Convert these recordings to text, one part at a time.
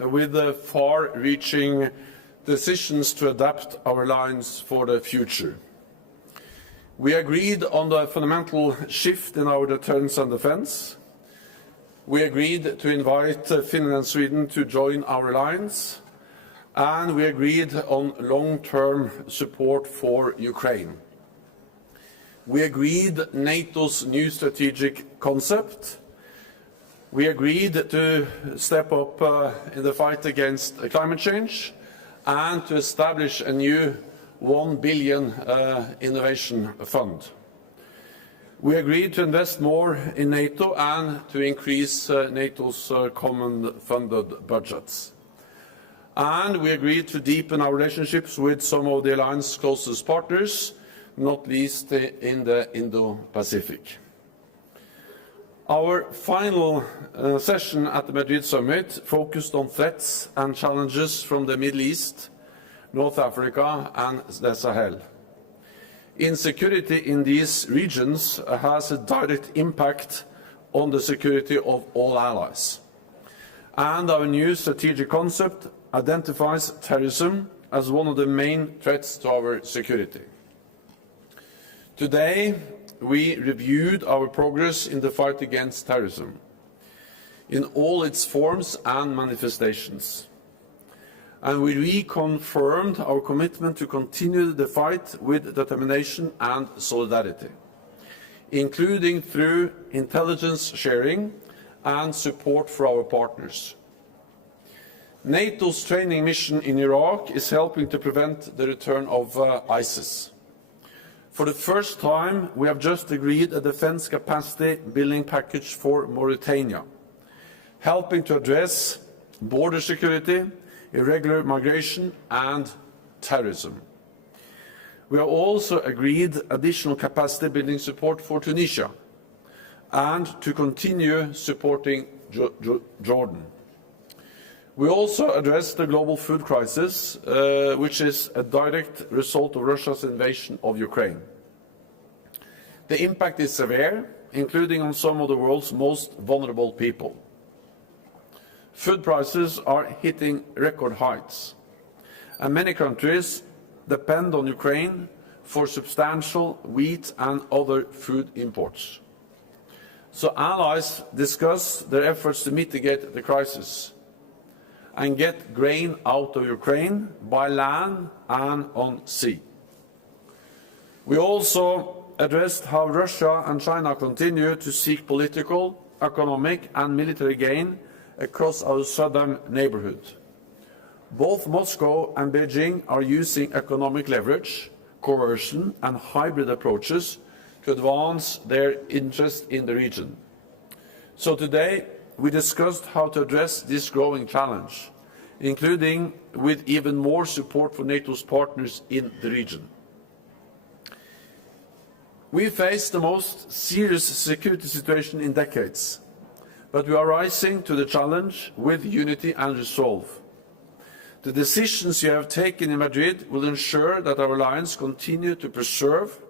with far-reaching decisions to adapt our alliance for the future. We agreed on the fundamental shift in our deterrence and defence. We agreed to invite Finland and Sweden to join our alliance, and we agreed on long-term support for Ukraine. We agreed NATO's new strategic concept. We agreed to step up in the fight against climate change and to establish a new 1 billion innovation fund. We agreed to invest more in NATO and to increase NATO's common funded budgets. And we agreed to deepen our relationships with some of the alliance's closest partners, not least in the Indo-Pacific. Our final session at the Madrid summit focused on threats and challenges from the Middle East, North Africa and the Sahel. Insecurity in these regions has a direct impact on the security of all allies. And our new strategic concept identifies terrorism as one of the main threats to our security. Today, we reviewed our progress in the fight against terrorism in all its forms and manifestations. And we reconfirmed our commitment to continue the fight with determination and solidarity, including through intelligence sharing and support for our partners. NATO's training mission in Iraq is helping to prevent the return of ISIS. For the first time, we have just agreed a defence capacity building package for Mauritania, helping to address border security, irregular migration and terrorism. We have also agreed additional capacity building support for Tunisia and to continue supporting Jordan. We also addressed the global food crisis, which is a direct result of Russia's invasion of Ukraine. The impact is severe, including on some of the world's most vulnerable people. Food prices are hitting record heights, and many countries depend on Ukraine for substantial wheat and other food imports. So allies discuss their efforts to mitigate the crisis and get grain out of Ukraine by land and on sea. We also addressed how Russia and China continue to seek political, economic and military gain across our southern neighborhood. Both Moscow and Beijing are using economic leverage, coercion and hybrid approaches to advance their interest in the region. So today we discussed how to address this growing challenge, including with even more support for NATO's partners in the region. We face the most serious security situation in decades, but we are rising to the challenge with unity and resolve. The decisions you have taken in Madrid will ensure that our alliance continue to preserve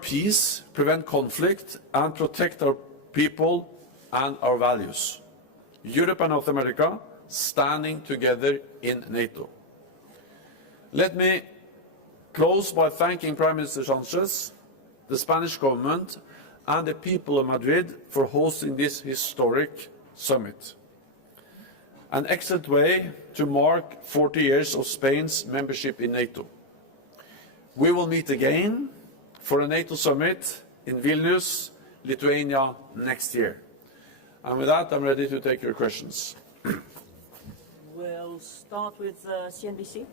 peace, prevent conflict and protect our people and our values. Europe and North America standing together in NATO. Let me close by thanking Prime Minister Sánchez, the Spanish government and the people of Madrid for hosting this historic summit. An excellent way to mark 40 years of Spain's membership in NATO. We will meet again for a NATO summit in Vilnius, Lithuania next year. And with that, I'm ready to take your questions. We'll start with CNBC.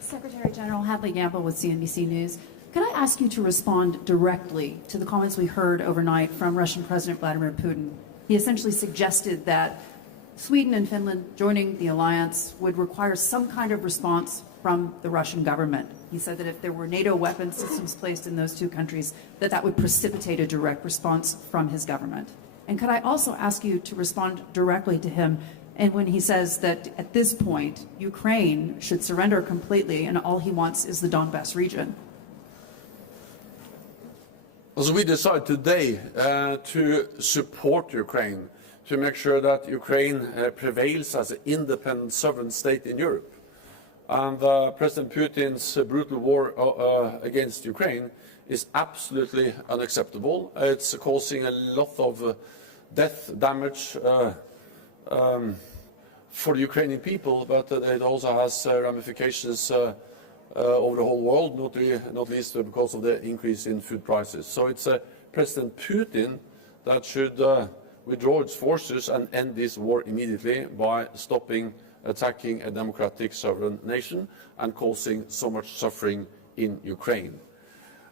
Secretary General Hadley Gamble with CNBC News. Could I ask you to respond directly to the comments we heard overnight from Russian President Vladimir Putin? He essentially suggested that Sweden and Finland joining the alliance would require some kind of response from the Russian government. He said that if there were NATO weapon systems placed in those two countries, that would precipitate a direct response from his government. And could I also ask you to respond directly to him and when he says that at this point, Ukraine should surrender completely and all he wants is the Donbas region? So we decided today to support Ukraine, to make sure that Ukraine prevails as an independent sovereign state in Europe. And President Putin's brutal war against Ukraine is absolutely unacceptable. It's causing a lot of death, damage for the Ukrainian people, but it also has ramifications over the whole world, not least because of the increase in food prices. So it's President Putin that should withdraw its forces and end this war immediately by stopping attacking a democratic sovereign nation and causing so much suffering in Ukraine.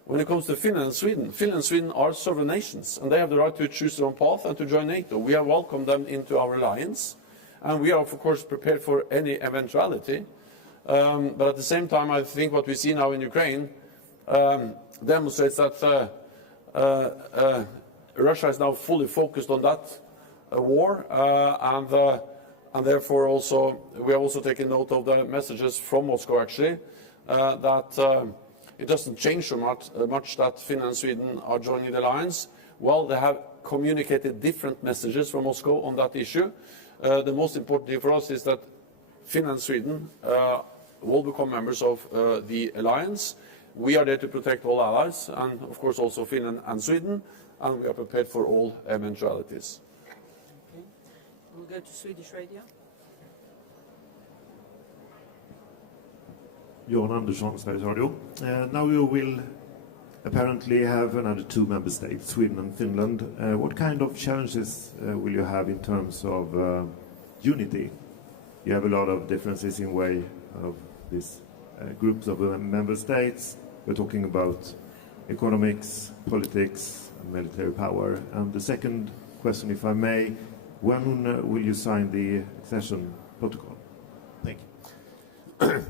When it comes to Finland and Sweden are sovereign nations, and they have the right to choose their own path and to join NATO. We have welcomed them into our alliance, and we are, of course, prepared for any eventuality. But at the same time, I think what we see now in Ukraine demonstrates that Russia is now fully focused on that war, and therefore also we have also taken note of the messages from Moscow, actually, that it doesn't change so much that Finland and Sweden are joining the alliance. Well, they have communicated different messages from Moscow on that issue. The most important thing for us is that Finland and Sweden will become members of the alliance. We are there to protect all allies, and of course also Finland and Sweden, and we are prepared for all eventualities. Okay. We'll go to Swedish radio. Johan Andersson, Sveriges Radio. Now you will apparently have another two member states, Sweden and Finland. What kind of challenges will you have in terms of unity? You have a lot of differences in way of these groups of member states. We're talking about economics, politics, and military power. And the second question, if I may, when will you sign the accession protocol? Thank you.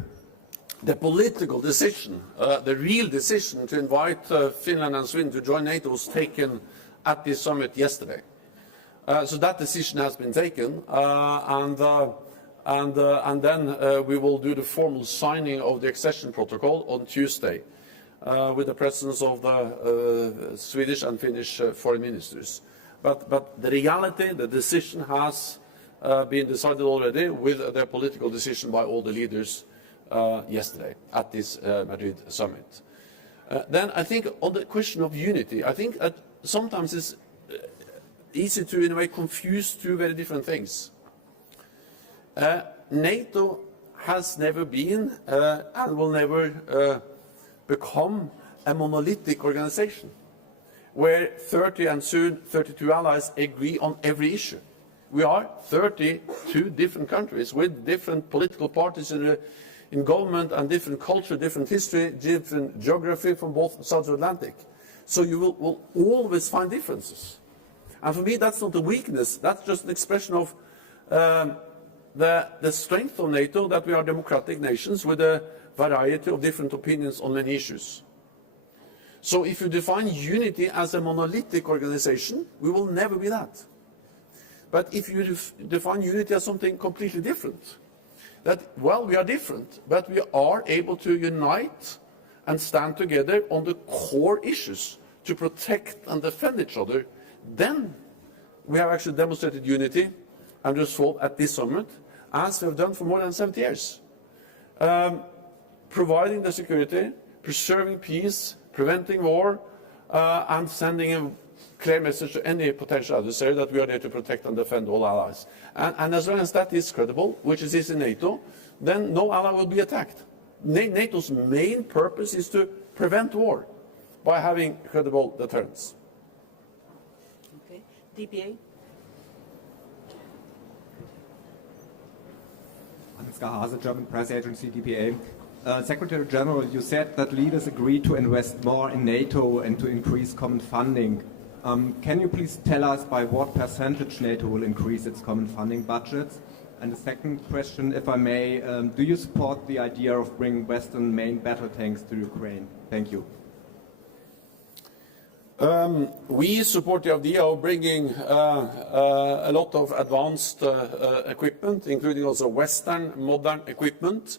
The political decision, the real decision to invite Finland and Sweden to join NATO was taken at this summit yesterday. So that decision has been taken, and then we will do the formal signing of the accession protocol on Tuesday with the presence of the Swedish and Finnish foreign ministers. But the reality, the decision has been decided already with the political decision by all the leaders yesterday at this Madrid summit. Then I think on the question of unity, I think that sometimes it's easy to in a way confuse two very different things. NATO has never been and will never become a monolithic organization where 30 and soon 32 allies agree on every issue. We are 32 different countries with different political parties in government and different culture, different history, different geography from both sides of the Atlantic. So you will always find differences. And for me, that's not a weakness. That's just an expression of the strength of NATO, that we are democratic nations with a variety of different opinions on many issues. So if you define unity as a monolithic organization, we will never be that. But if you define unity as something completely different, that, well, we are different, but we are able to unite and stand together on the core issues to protect and defend each other, then we have actually demonstrated unity and resolve at this summit, as we have done for more than 70 years. Providing the security, preserving peace, preventing war, and sending a clear message to any potential adversary that we are there to protect and defend all allies. And as long as that is credible, which it is in NATO, then no ally will be attacked. NATO's main purpose is to prevent war by having credible deterrence. Okay. DPA. Ansgar Hase, German press agency DPA. Secretary General, you said that leaders agreed to invest more in NATO and to increase common funding. Can you please tell us by what percentage NATO will increase its common funding budgets? And the second question, if I may, do you support the idea of bringing Western main battle tanks to Ukraine? Thank you. We support the idea of bringing a lot of advanced equipment, including also Western modern equipment,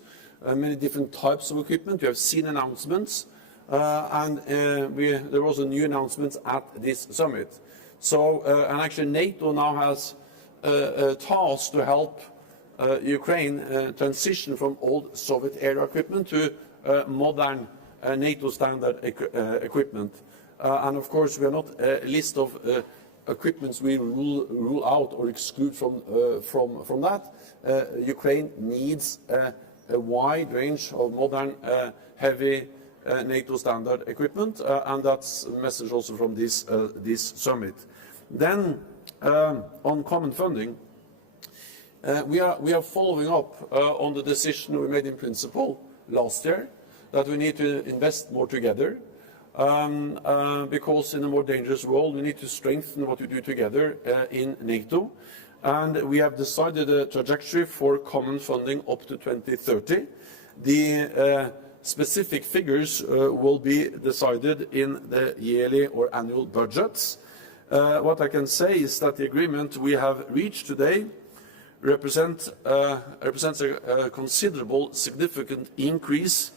many different types of equipment. You have seen announcements there was a new announcement at this summit. So, and actually NATO now has a task to help Ukraine transition from old Soviet-era equipment to modern NATO standard equipment. And of course, we are not a list of equipments we rule out or exclude from that. Ukraine needs a wide range of modern, heavy NATO standard equipment, and that's a message also from this summit. Then, on common funding, we are following up on the decision we made in principle last year that we need to invest more together. Because in a more dangerous world, we need to strengthen what we do together in NATO. And we have decided a trajectory for common funding up to 2030. The specific figures will be decided in the yearly or annual budgets. What I can say is that the agreement we have reached today represents a considerable, significant increase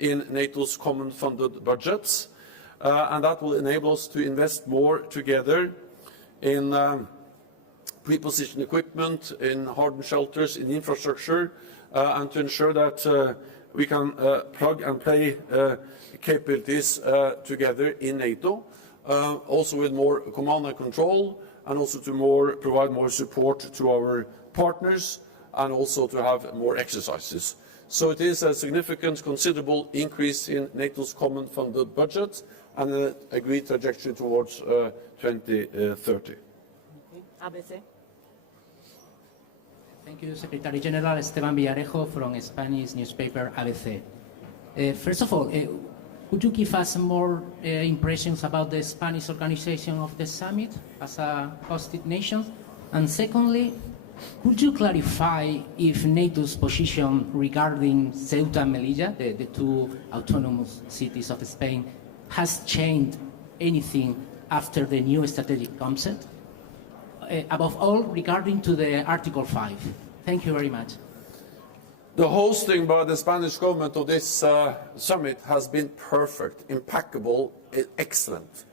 in NATO's common funded budgets. And that will enable us to invest more together in pre-positioned equipment, in hardened shelters, in infrastructure, and to ensure that we can plug and play capabilities together in NATO, also with more command and control, and also to provide more support to our partners, and also to have more exercises. So it is a significant, considerable increase in NATO's common funded budget and an agreed trajectory towards 2030. Okay. ABC. Thank you, Secretary General. Esteban Villarejo from Spanish newspaper ABC. First of all, could you give us more impressions about the Spanish organization of the summit as a hosted nation? And secondly, could you clarify if NATO's position regarding Ceuta and Melilla, the two autonomous cities of Spain, has changed anything after the new strategic concept? Above all, regarding to the Article 5. Thank you very much. The hosting by the Spanish government of this summit has been perfect, impeccable, excellent.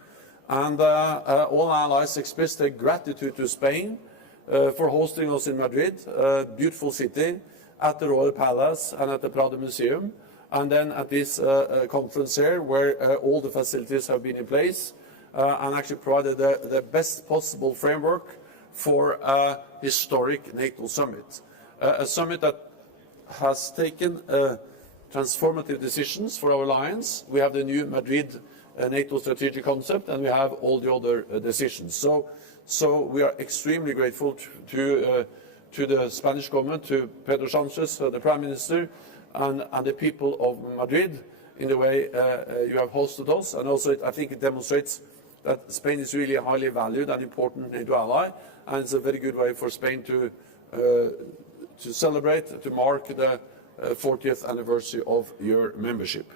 And all allies expressed their gratitude to Spain for hosting us in Madrid, a beautiful city, at the Royal Palace and at the Prado Museum, and then at this conference here where all the facilities have been in place and actually provided the best possible framework for a historic NATO summit. A summit that has taken transformative decisions for our alliance. We have the new Madrid NATO strategic concept, and we have all the other decisions. So we are extremely grateful to the Spanish government, to Pedro Sánchez, the Prime Minister, and the people of Madrid in the way you have hosted us. And also I think it demonstrates that Spain is really a highly valued and important NATO ally, and it's a very good way for Spain to celebrate, to mark the 40th anniversary of your membership.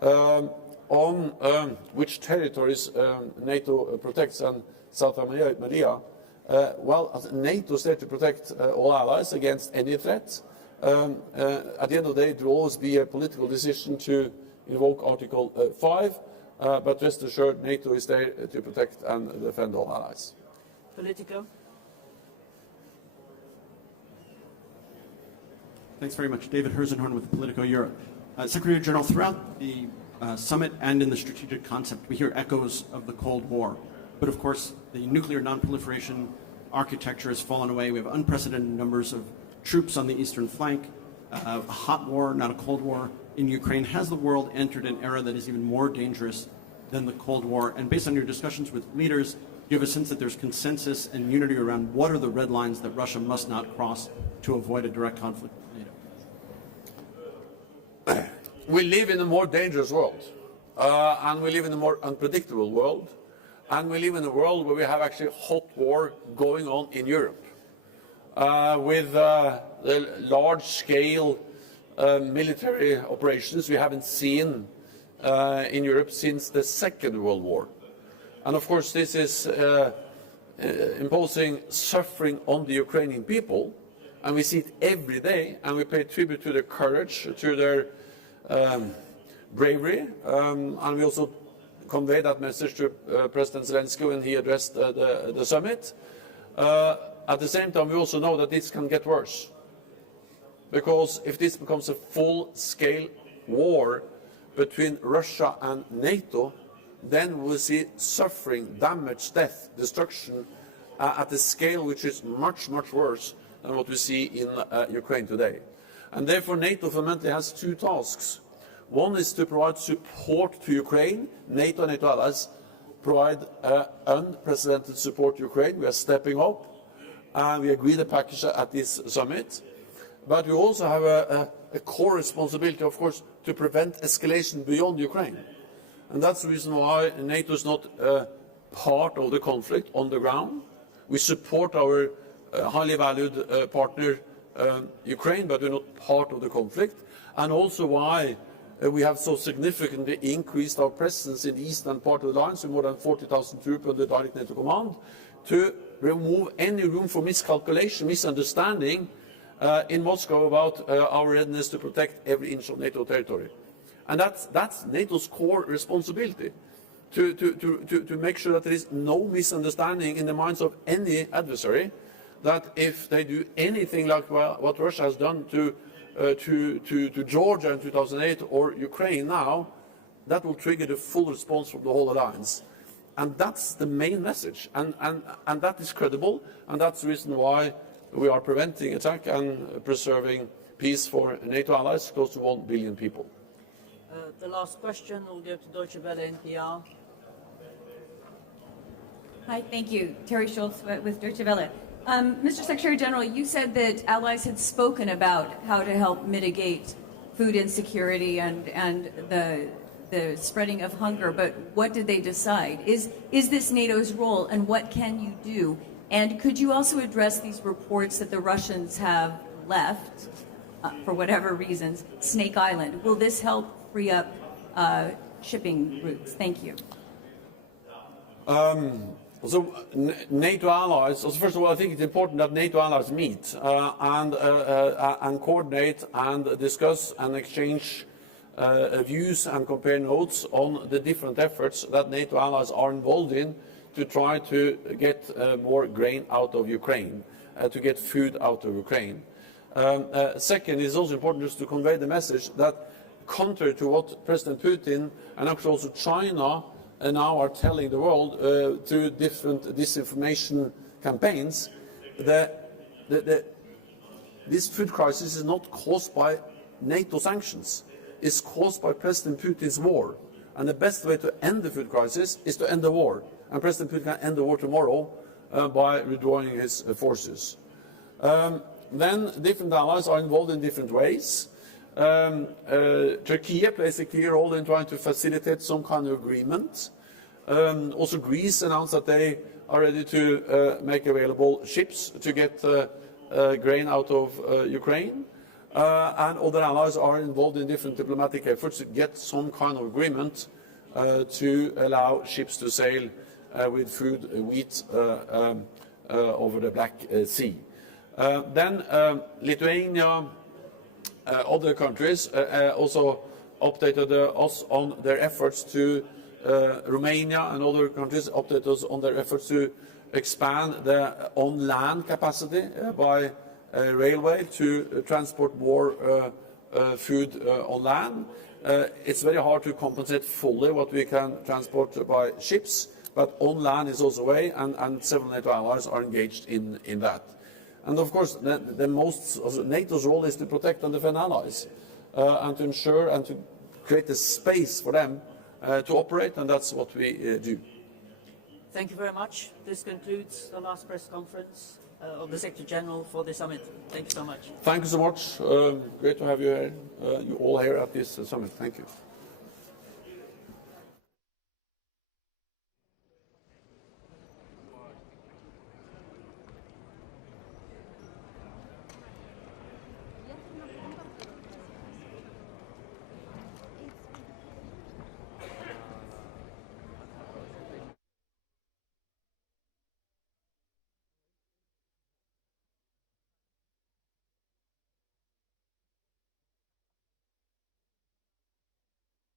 On which territories NATO protects and South America, well, NATO is there to protect all allies against any threat. At the end of the day, it will always be a political decision to invoke Article 5, but rest assured, NATO is there to protect and defend all allies. Politico. Thanks very much. David Herzenhorn with Politico Europe. Secretary General, throughout the summit and in the strategic concept, we hear echoes of the Cold War. But of course, the nuclear non-proliferation architecture has fallen away. We have unprecedented numbers of troops on the eastern flank, a hot war, not a cold war, in Ukraine. Has the world entered an era that is even more dangerous than the Cold War? And based on your discussions with leaders, do you have a sense that there's consensus and unity around what are the red lines that Russia must not cross to avoid a direct conflict with NATO? We live in a more dangerous world, and we live in a more unpredictable world, and we live in a world where we have actually hot war going on in Europe, with the large-scale military operations we haven't seen in Europe since the Second World War. And of course this is imposing suffering on the Ukrainian people, and we see it every day, and we pay tribute to their courage, to their bravery, and we also conveyed that message to President Zelensky when he addressed the summit. At the same time, we also know that this can get worse, because if this becomes a full-scale war between Russia and NATO, then we'll see suffering, damage, death, destruction at a scale which is much, much worse than what we see in Ukraine today. And therefore, NATO fundamentally has two tasks. One is to provide support to Ukraine. NATO and NATO allies provide unprecedented support to Ukraine. We are stepping up, and we agreed a package at this summit. But we also have a core responsibility, of course, to prevent escalation beyond Ukraine. And that's the reason why NATO is not part of the conflict on the ground. We support our highly valued partner, Ukraine, but we're not part of the conflict. And also why we have so significantly increased our presence in the eastern part of the alliance with more than 40,000 troops under direct NATO command, to remove any room for miscalculation, misunderstanding in Moscow about our readiness to protect every inch of NATO territory. And that's NATO's core responsibility, to make sure that there is no misunderstanding in the minds of any adversary, that if they do anything like what Russia has done to Georgia in 2008 or Ukraine now, that will trigger the full response from the whole alliance. And that's the main message. And that is credible, and that's the reason why we are preventing attack and preserving peace for NATO allies, close to 1 billion people. The last question will go to Deutsche Welle NPR. Hi, thank you. Terry Schultz with Deutsche Welle. Mr. Secretary General, you said that allies had spoken about how to help mitigate food insecurity and the spreading of hunger, but what did they decide? Is this NATO's role, and what can you do? And could you also address these reports that the Russians have left, for whatever reasons, Snake Island? Will this help free up shipping routes? Thank you. So NATO allies, so first of all, I think it's important that NATO allies meet and coordinate and discuss and exchange views and compare notes on the different efforts that NATO allies are involved in to try to get more grain out of Ukraine, to get food out of Ukraine. Second, it's also important just to convey the message that, contrary to what President Putin and actually also China now are telling the world through different disinformation campaigns, this food crisis is not caused by NATO sanctions. It's caused by President Putin's war. And the best way to end the food crisis is to end the war. And President Putin can end the war tomorrow by withdrawing his forces. Then different allies are involved in different ways. Turkey plays a key role in trying to facilitate some kind of agreement. Also Greece announced that they are ready to make available ships to get grain out of Ukraine. And other allies are involved in different diplomatic efforts to get some kind of agreement to allow ships to sail with food, wheat over the Black Sea. Then Lithuania, other countries also updated us on their efforts to, Romania and other countries updated us on their efforts to expand the on-land capacity by railway to transport more food on land. It's very hard to compensate fully what we can transport by ships, but on land is also a way, and several NATO allies are engaged in that. And of course, NATO's role is to protect and defend allies, and to ensure and to create a space for them to operate, and that's what we do. Thank you very much. This concludes the last press conference of the Secretary General for the summit. Thank you so much. Thank you so much. Great to have you here, you all here at this summit. Thank you.